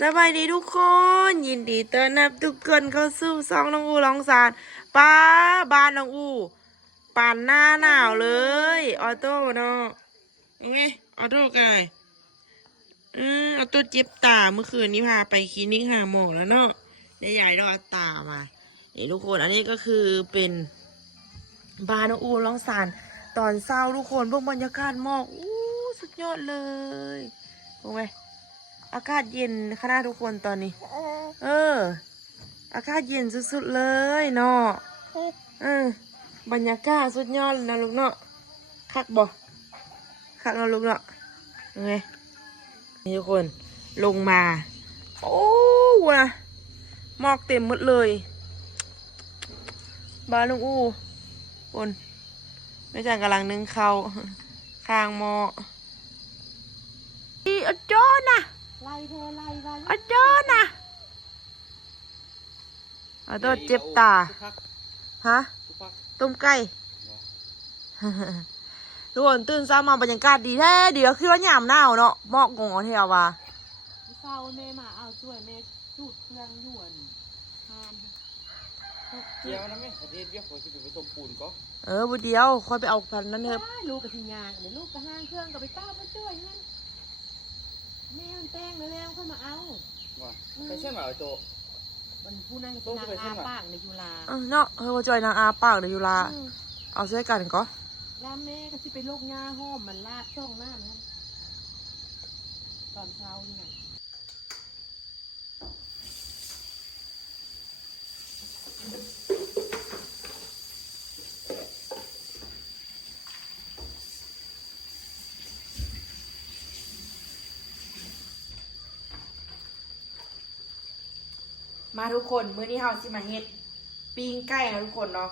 สบายดีทุกคน ยินดีต้อนรับทุกคนเข้าสู่ซองน้องอูร้องสารป้าบ้านน้องอูป่านหน้าหนาวเลย ออโต้เนาะเอาไงออโต้กันเลยอืมออโต้เจ็บตาเมื่อคืนนี้พาไปคลินิกหาหมอแล้วเนาะได้ยายเราเอาตามานี่ทุกคนอันนี้ก็คือเป็นบ้านน้องอูร้องสารตอนเศร้าทุกคนพวกบรรยากาศหมอกอู้สุดยอดเลยถูกไหม อากาศเย็นขนาดทุกคนตอนนี้ เออ อากาศเย็นสุดๆเลยเนาะเออบรรยากาศสุดยอดเลยนะลูกเนาะคักบ่คักเนาะลูกเนาะยังไงนี่ทุกคนลงมา โอ้วะหมอกเต็มหมดเลยบ้านลุงอู้คนไม่จังกำลังนึ่งเขาวข้างหม้ออีอจอนะ ไล่เธอไล่ไล่อาจารย์นะเอาตัวเจ็บตา ฮะ ต้มไก่ทุกคนตื่นเช้ามาบรรยากาศดีแท้เดี๋ยวคือว่าหยามหนาวเนาะหมอกงอเทียวว่ะเศร้าแม่มาเอาช่วยแม่จูดเครื่องยวนทานเดี๋ยวนะแม่ประเทศเวียดผมจะไปผสมปูนก็ เออบุเดียวค่อยไปเอาพันนั้นเถอะได้ลูกกับทียางเดี๋ยวลูกกับห้างเครื่องกับไปต้ามาช่วยงั้น แม่มันแป้งแล้วแล้วค่อยมาเอาว่าไปเช่นหมาโจมันผู้นั่งลูกนางจะไปอาเส้นหลังปากในจุฬาเออเนาะเออว่าจอยนางอาปากเดี๋ยวอยู่ลาอืมเอาช่วยกันก็แล้วแม่ก็สิไปโรคหญ้าห้อมมันลาดช่องหน้ามันตอนเช้านี่ไง มาทุกคนมื้อนี้เฮาสิมาเฮ็ดปิ้งไก่นะทุกคนเนาะ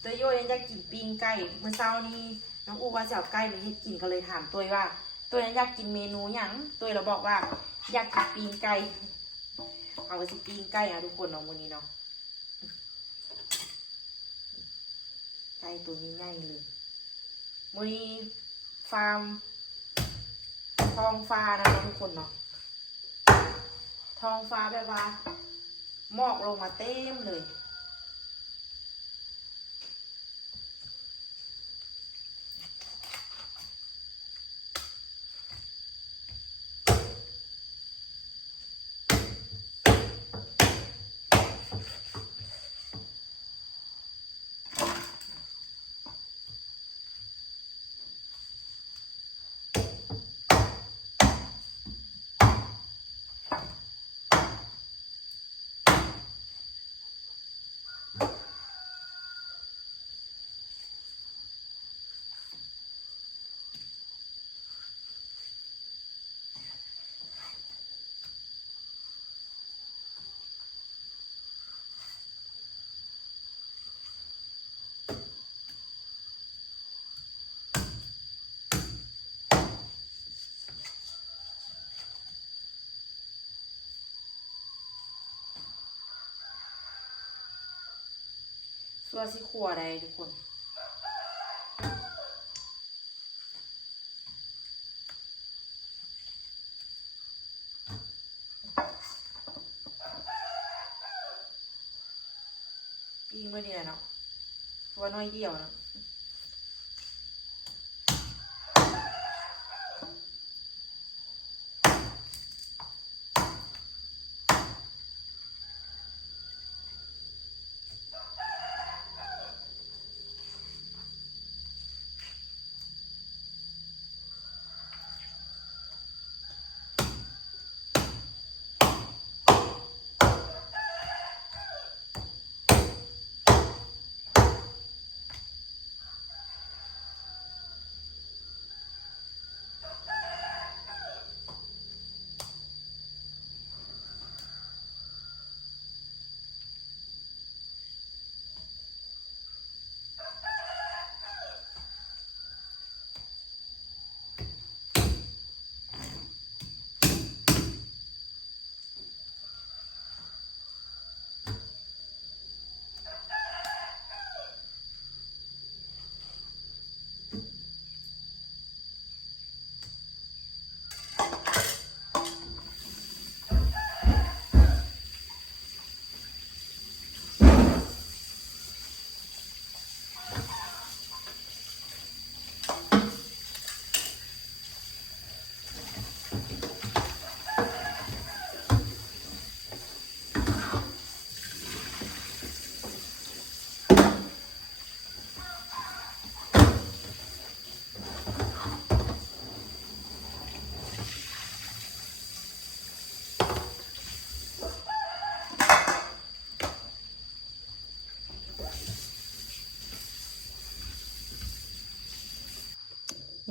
เตยโยยังอยากกินปิ้งไก่เมื่อเช้านี้น้องอูว่าจะเอาไก่มาเฮ็ดกินก็เลยถามตัวว่า ตัวยังอยากกินเมนูหยังตัวเราบอกว่า อยากกินปิ้งไก่เอาไปสิปิ้งไก่นะทุกคนเนาะมื้อนี้เนาะไก่ตัวนี้ใหญ่เลยมื้อนี้ฟาร์มทองฟ้านะทุกคนเนาะทองฟ้าแบบว่า หมอกลงมาเต็มเลย ซัวสิขัวได้ทุกคนปีเมื่อเนี่ยเนาะตัวน้อยเดียวเนาะ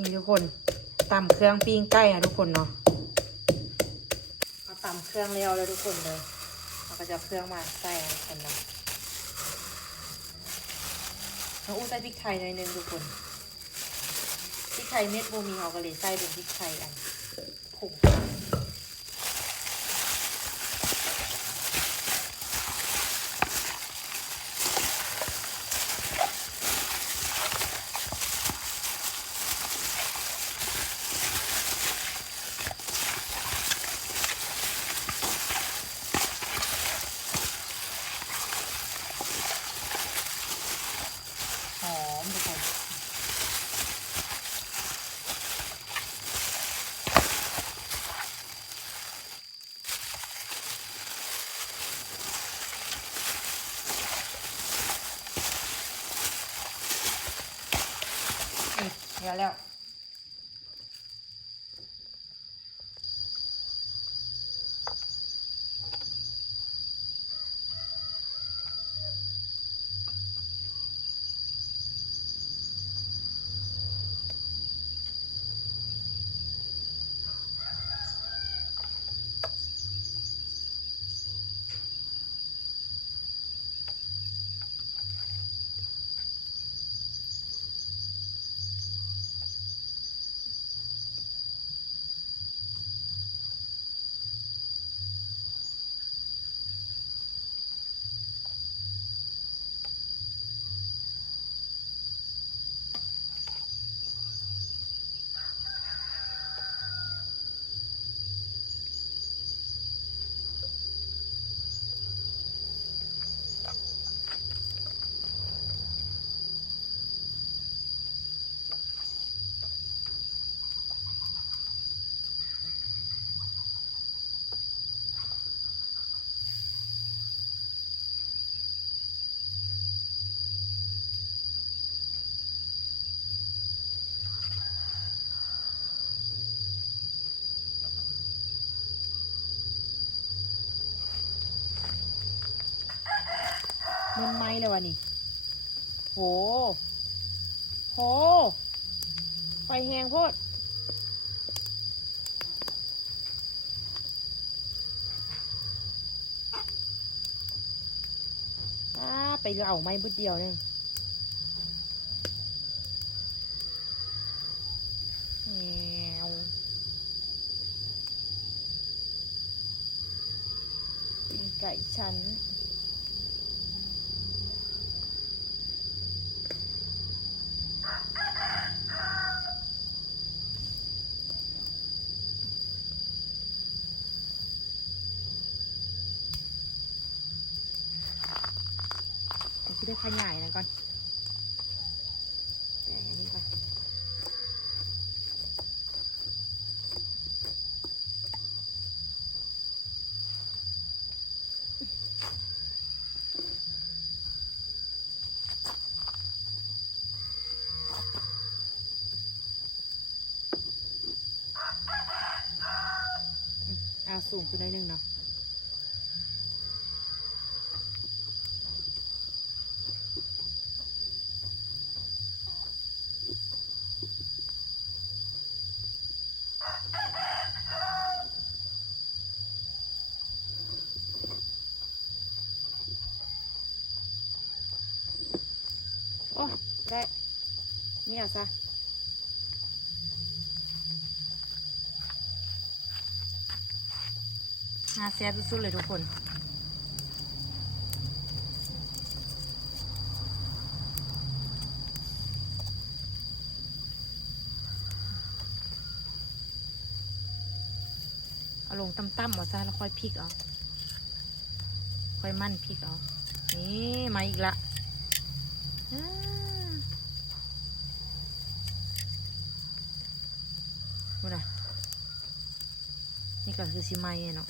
นี่ทุกคนตำเครื่องปิ้งไก่นะทุกคนเนาะเอาตำเครื่องเร็วเลยทุกคนเลยเราก็จะเครื่องมาใส่กันเนาะน้องอู้ใส่พริกไทยหน่อยนึงทุกคนพริกไทยเม็ดโบมีเอาก็เลยใส่เป็นพริกไทยอันผงหอมทุกคน นี่เวะนี่โหโหไฟแหงโพดไปเหล่าไม้บุดเดียวนึงไก่ชั้น ขยายนะก่อนแปะอันนี้ก่อนอืมเอาสูงขึ้นหน่อยหนึ่งเนาะ ได้นี่เอาซะน่าแซ่บสุดๆเลยทุกคนเอาลงตั้มๆเอาซะแล้วค่อยพลิกเอา ค่อยมั่นพลิกเอา นี่ มาอีกละ อ่าดู นะนี่ก็คือซีไม้เนาะ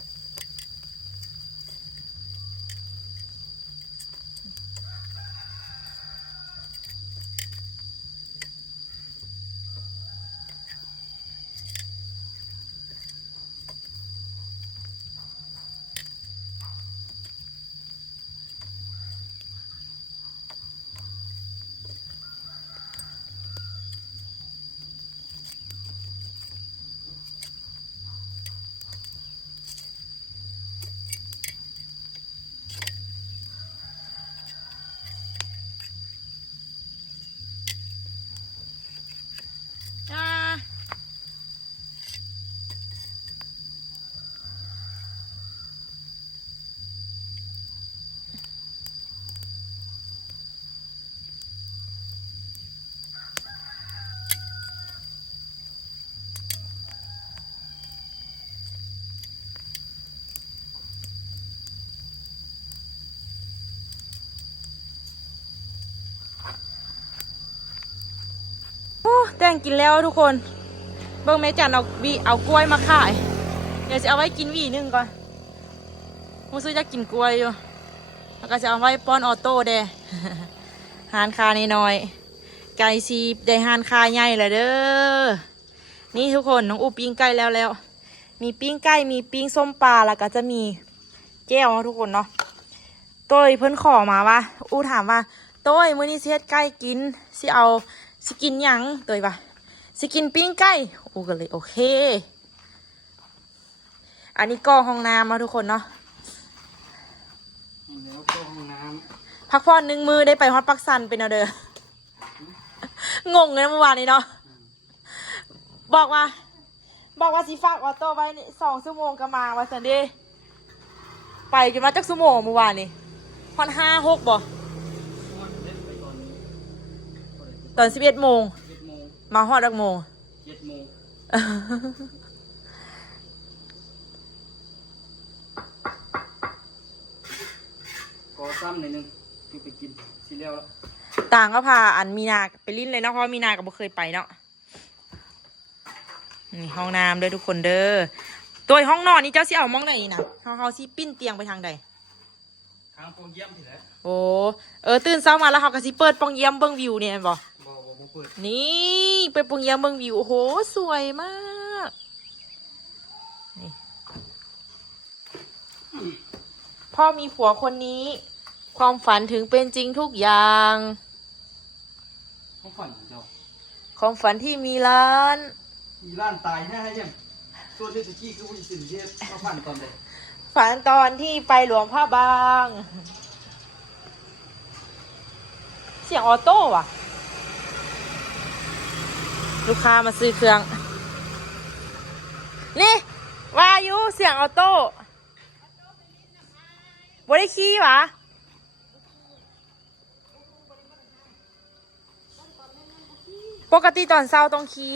งกินแล้วทุกคน เบิ่งแม่จันเอาบีเอากล้วยมาขาย เดี๋ยวจะเอาไว้กินวีหนึงก่อนมูซื้อจะกินกล้วยอยู่ แล้วก็จะเอาไว้ป้อนออโต้เด้หานคาน้อย ไก่ซีได้หานคาใหญ่เลยเด้อ นี่ทุกคนน้องอูปิ้งไก่แล้วแล้ว มีปิ้งไก่มีปิ้งส้มปลาแล้วก็จะมีแก้วะทุกคนเนาะต้ยเพิ่นขอมาว่าอูถามว่าโต้ยมื้อนี้สิเฮ็ดไก่กินสิเอา สิกินหยังโต้ยว่าสิกินปิ้งไก่อูก็เลยโอเค อันนี้ก็ห้องน้ำมาทุกคนเนาะแล้วก็ห้องน้พักผ่อนหนึ่งมือได้ไปฮอตปักซันเป็นเอาเด้องงเลยเมื่อวานนี้เนาะบอกว่า บอกว่าสิฝากออโต้ไว้นี่สองชั่วโมงก็มาวันสันเดย์ไปจนมาจักชั่วโมงเมื่อวานนี่พอนห้าหกบ่ อนสิบเอ็ดโมง เจ็ดโมงมาฮอดดักโมง เจ็ดโมงก็ซ้ำหน่อยหนึงคือไปกินสิแล้วแล้วต่างก็พาอันมีนาไปลิ้นเลยเนาะเพราะว่ามีนาก็บ่เคยไปเนาะนี่ห้องน้ำเด้อทุกคนเด้อตัวห้องนอนนี่เจ้าสิเอามองไหนนะเฮาเฮาสิปิ้นเตียงไปทางใดข้างโปงเยี่ยมทีแล้วโอ้ เออ ตื่นเช้ามาแล้วเขาก็สิเปิดปองเยี่ยมเบิ่งวิวเนี่ยแม่นบ่บ่บ่บ่ เปิดนี่เปิดปองเยี่ยมเบิ่งวิวโอ้โห สวยมากนี่พ่อมีผัวคนนี้ ความฝันถึงเป็นจริงทุกอย่าง เขาฝันของเจ้าความฝันที่มีล้าน มีร้านตายแน่ยังส่วนเดสกี้คือผู้หญิงสิ่งที่เขาฝันตอนเด็กฝันตอนที่ไปหลวงพระบาง เสียงออโต้ว่ะ ลูกค้ามาซื้อเครื่อง นี่วาอยุเสียงออโต้บได้ขี่หวะปกติตอนเช้าต้องขี่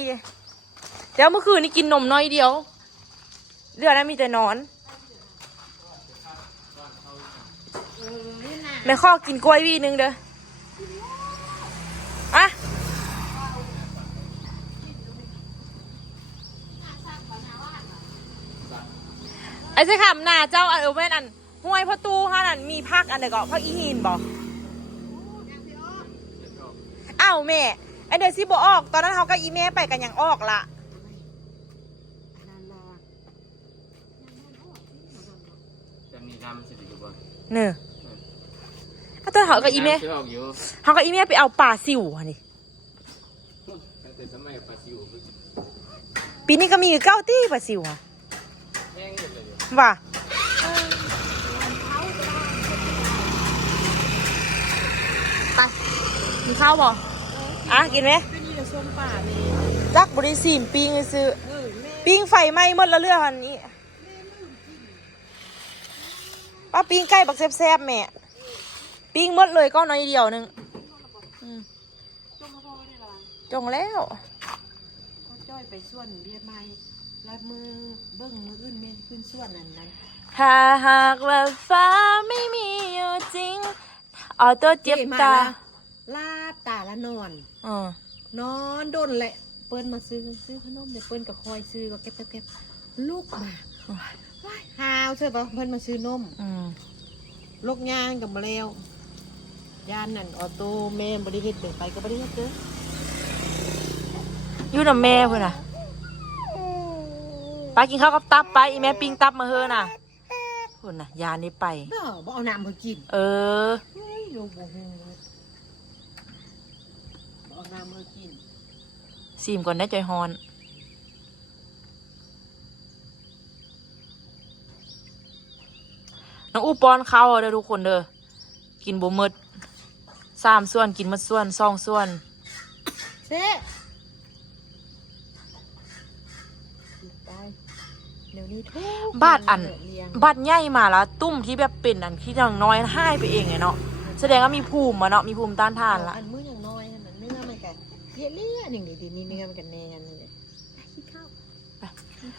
เดี๋ยวเมื่อคืนนี่กินนมน้อยเดียวเรือนั้นมีแต่นอนแม่ข้อกินกล้วยวีนึงเด้อ ไอ้เจ้าขำหน้าเจ้าอันเออแม่นอันห้วยประตูฮะนั่นมีพักอันเดียวก็พักอีหินบอกอ้าวแม่ไอเดี๋ยวสิบออก ตอนนั้นเขาก็อีแม่ไปกันยังออกละจะมีน้ำสิอยู่บ่เนอะถ้าตอนเขากับอีแม่น้ำสิออกอยู่เขากับอีแม่ไปเอาป่าสิวอะนี่ตั้งแต่สมัยปลาซิวปีนี้ก็มีอยู่เก้าตี้ป่าสิวอะ แห้งหมดเลยอยู่ ว่าไปกินข้าวบ่อะกินไหมเป็นยี่ส้มป่าเลยจักบริสีมปิ้งซื้อเออแม่ปิ้งไฟไหม้หมดแล้วเรื่องอันนี้ป้าปิ้งไก่บักแซ่บๆแม่ปิ้งหมดเลยก็น้อยเดียวหนึงอืมจงพ่อได้ละจงแล้วก็จ้อยไปส่วนเบียร์ไม้ แล้วมือเบิ้งมืออื่นเมนขึ้นส่วนนั้นนั้นถ้าหากว่าฟ้าไม่มีอยู่จริงออโต้เจ็บตาลาดตาละนอนอืมนอนโดนแหละ เปิ้นมาซื้อซื้อขนมเดี๋ยวเปิ้นก็คอยซื้อก็เก็บเก็บเก็บลูกมาว้ายหาวใช่ปะเพิ่นมาซื้อนมอืมลูกย่างกับมาแล้วยานนั่นออโต้แม่บริเฮ็ดเดินไปก็บริเฮ็ดเด้ออยู่กับแม่เพื่อนน่ะ ไปกินข้าวกับตับไปอีแม่ปิ้งตับมาเฮอน่ะเพื่อนน่ะ ยานี้ไปเนาะบ่เอาน้ำมากินเออ เฮ้ยลูกบ่ฮู้บ่เอาน้ำมากินซีมก่อนได้ใจฮอน น้องอูปอนข้าวเด้อทุกคนเด้อ กินบ่หมดสามส่วนกินหมดส่วนสองส่วน เซ่ไป เดี๋ยวนี้ทุกบาดอันเลี้ยงบัดใหญ่มาแล้ว ตุ้มที่แบบเป็นอันที่อย่างน้อยหายไปเองไงเนาะแสดงว่ามีภูมิมาเนาะมีภูมิต้านทานละอันมื้ออย่างน้อยนั่นน่ะเนื้อมันกันเลี้ยเลี้ยหนึ่งดีๆนี่เนื้อมันกันแน่กันนี่เลยไปกินข้าว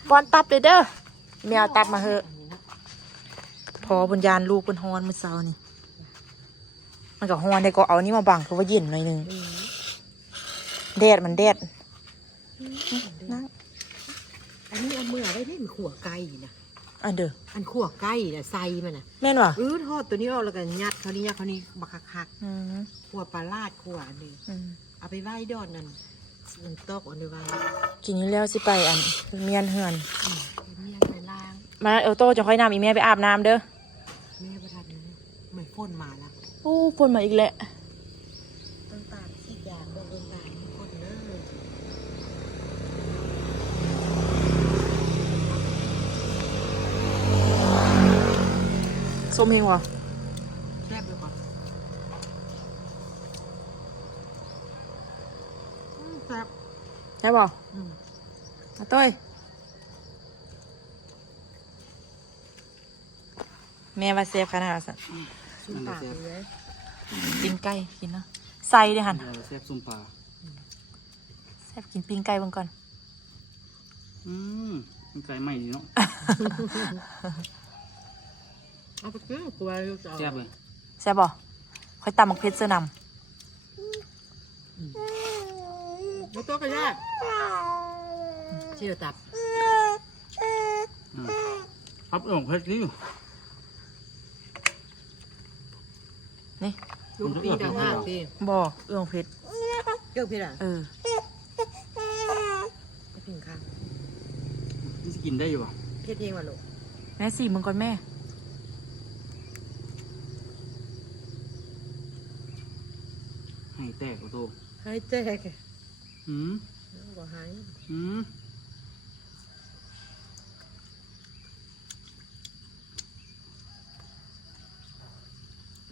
ปอนตับเลยเด้อแมวตับมาเหอะ พอบนยานลูกบนฮอนเมื่อเช้านี่ มันก็ฮอนได้ก็เอานี่มาบังคือว่าเย็นหน่อยหนึงอืมแดดมันแดดนั่ง อันนี้เอาเมื่อได้ได้มันขัวไก่นะอันเด้ออันขัวไก่น่ะใส่มันน่ะแม่นว่ะเออทอดตัวนี้ออกแล้วก็ยัดเขานี่ยัดเขานี่บักคักอืมๆขัวปลาลาดขัวอันนี้อืมเอาไปไหว้ดอนนั่นมันตอกอันนี้ไว้กินนี้แล้วสิไปอันเมียนเหือน อืมเมียไปล้างมาเอลโต้จะค่อยนำอีแม่ไปอาบน้ำเด้อแม่ประทันนะไม่ฝนมาแล้ว โอ้ฝนมาอีกแล้ว ต้นตาลขี้ยางเบิ่งต้นตาลมีคนเด้อ ส้มเฮงวะแซ่บเลยก่อนอืมแซ่บใช่ป่ะอืมมาต้ยแม่ว่าเซฟขนาดสันชุ่มปากเลยปิ้งไก่กินเนาะใส่เด้อหันเออแซ่บส้มปลาแซฟกินปิ้งไก่เบิ่งก่อน อืมมันไก่ใหม่ดีเนาะ เอาไปกินกลัวลูกจะเอาแซ่บเลยแซ่บบ่ค่อยตำมักเพชรเสื้อนแล้วตัวกระยากเชี่ยวตับอืมครับเออเพชรนี่อยู่ำนี่ลูกปีต่างหากสิบ่เอื้องเพชรเกี่ยวพี่ล่ะเออไม่ถึงข้างนี่จะกินได้อยู่ป่ะเพียรเองว่ะลูกแม่สี่มึงก่อนแม่ ให้แตกกว่าโตหายแจ๊กอืมบ่หายอืม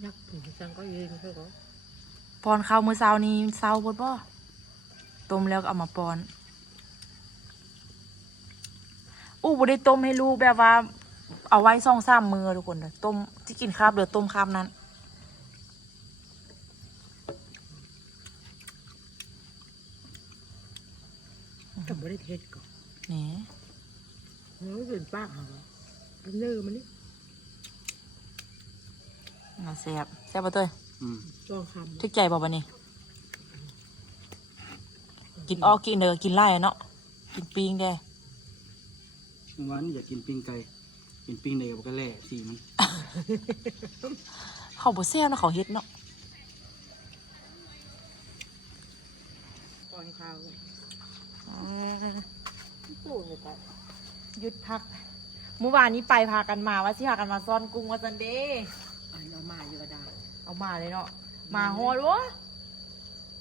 ยักษ์ถึงจังก็ยืนเพื่อก็ปอนข้าวมื้อเช้านี้เช้าบดบ่ต้มแล้วก็เอามาปอน อู้บ่ได้ต้มให้ลูกแบบว่า เอาไว้สองสามมือทุกคนเด้อต้มที่กินคาบเดือต้มคาบนั้น กับบ่ได้เทศก่อน นี่ เฮ้ยเป็นป้าเหรอเป็นเนื้อมันนี่น่าแซ่บแซ่บบ่เต้ยอืมลองคำทึกใจบ่บัดนี้ กินออกกินเด้อกินไล่อะเนาะกินปิ้งแด้เมื่อวานนี่อยากกินปิ้งไก่กินปิ้งเนยกับกระแล่สีมันเขาบ่แซ่บนะเขาเฮ็ดเนาะก่อนข้าวอืมตู้เลยก็ หยุดพักเมื่อวานนี้ไปพากันมาว่าสิพากันมาซ่อนกุ้งว่าซันเดย์อันเรามาอยู่กระดาษเอามาเลยเนาะมาฮอดวะ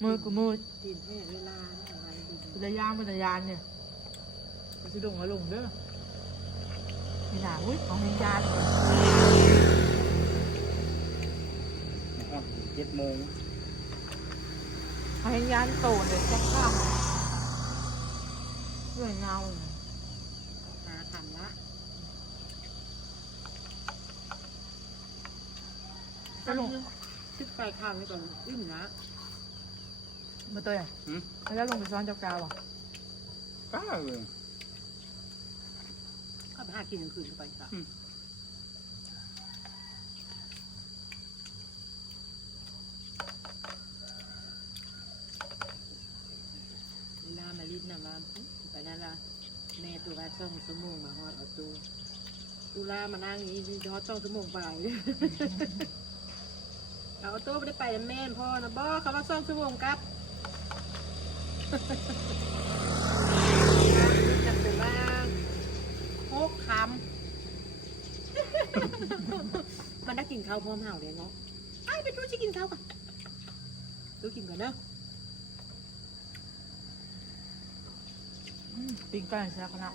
มือกูมือตีนให้เวลาอะไรดีพุทธยานพุทธยานเนี่ยไปสิลงก็ลงเด้อนี่ล่ะอุ้ยของเฮงยานนะครับเจ็ดโมงของเฮงยานโตเลยแค่ข้ามสวยงามเลย หาขันละ จะลงซึกไปข้าวไว้ก่อนอึ้มนะมาตัวใหญ่หืม แล้วลงไปซ้อนเจ้ากาวเหรอก้าเลยข้าวไปหากินกลางคืนก็ไปจ้ะอืม เวลามาลิดนะมาไปนั่นละแม่ตัวละช่องสมงมาฮอดเอาตัวตุลามานั่งอีนี่ฮอดช่องสมงไป เอาตัวไม่ได้ไปแล้วแม่นพ่อนะบ่เขาว่าช่องสมงครับจับเป็นว่าโคกคำมันได้กินข้าวพร้อมเห่าเลยเนาะไอ้ไปดูชิกินข้าวก่อนดูกินก่อนเนาะปิ้งไก่ใช่ไหมนะ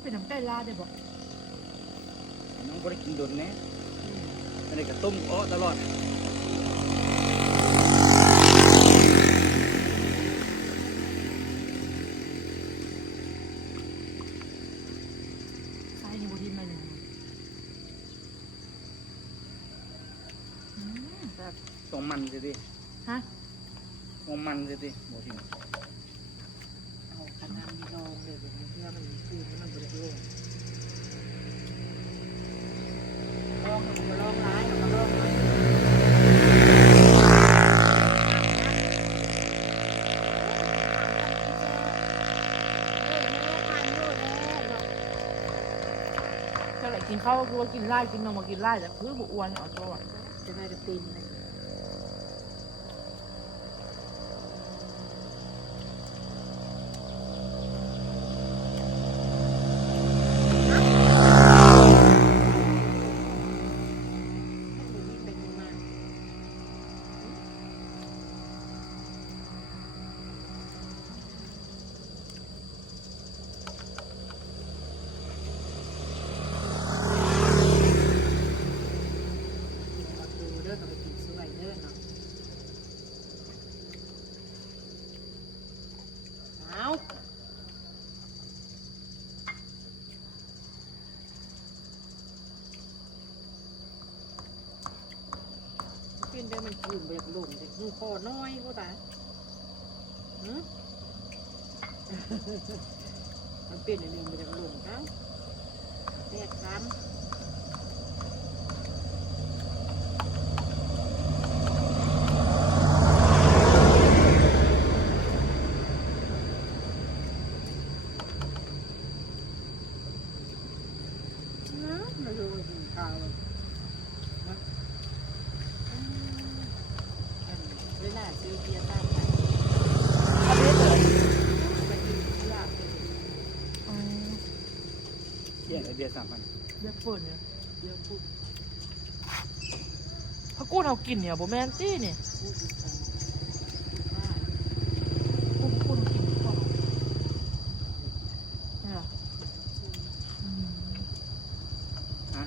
เป็นน้ำไก่ลาดได้บอก น้องก็ได้กินโดนแน่อันนี้ก็ต้มอ้อตลอดใช่นี่บุทิมมาเลยอืมแบบต้องมันสิดิฮะต้องมันสิดิบอกทีเอาขนาดลองเลยเดี๋ยวเพื่อมันคืนแล้วมันบริโภค กินข้าวกลัวกินไร่กินนมมากินไร่แต่คือบุอ้วนอะตัวจะได้จะเป็น เป็นเด้อมันกินแบบหลงแต่หูคอน้อยกูตาฮึมันเป็นอันหนึ่งแบบหลงเอ้าแปดคำ เลือกเนี่ยเดี๋ยวพูดถ้ากู้เรากินเนี่ยโบแมนตี้เนี่ยพูดอีกครั้งว่ากู้กู้เรากินก่อนเนี่ยเหรออืมฮะ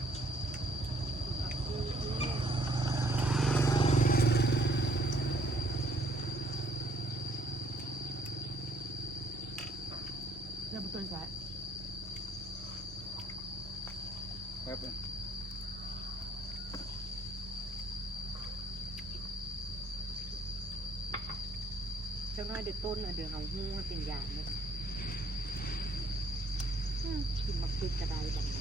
เรื่ป๊บนึง เจ้า น้อยเด็ดต้นอะเดี๋ยวเอาหูให้เป็นยางเลยอืมกินมาพึกกระไดแบบนั้น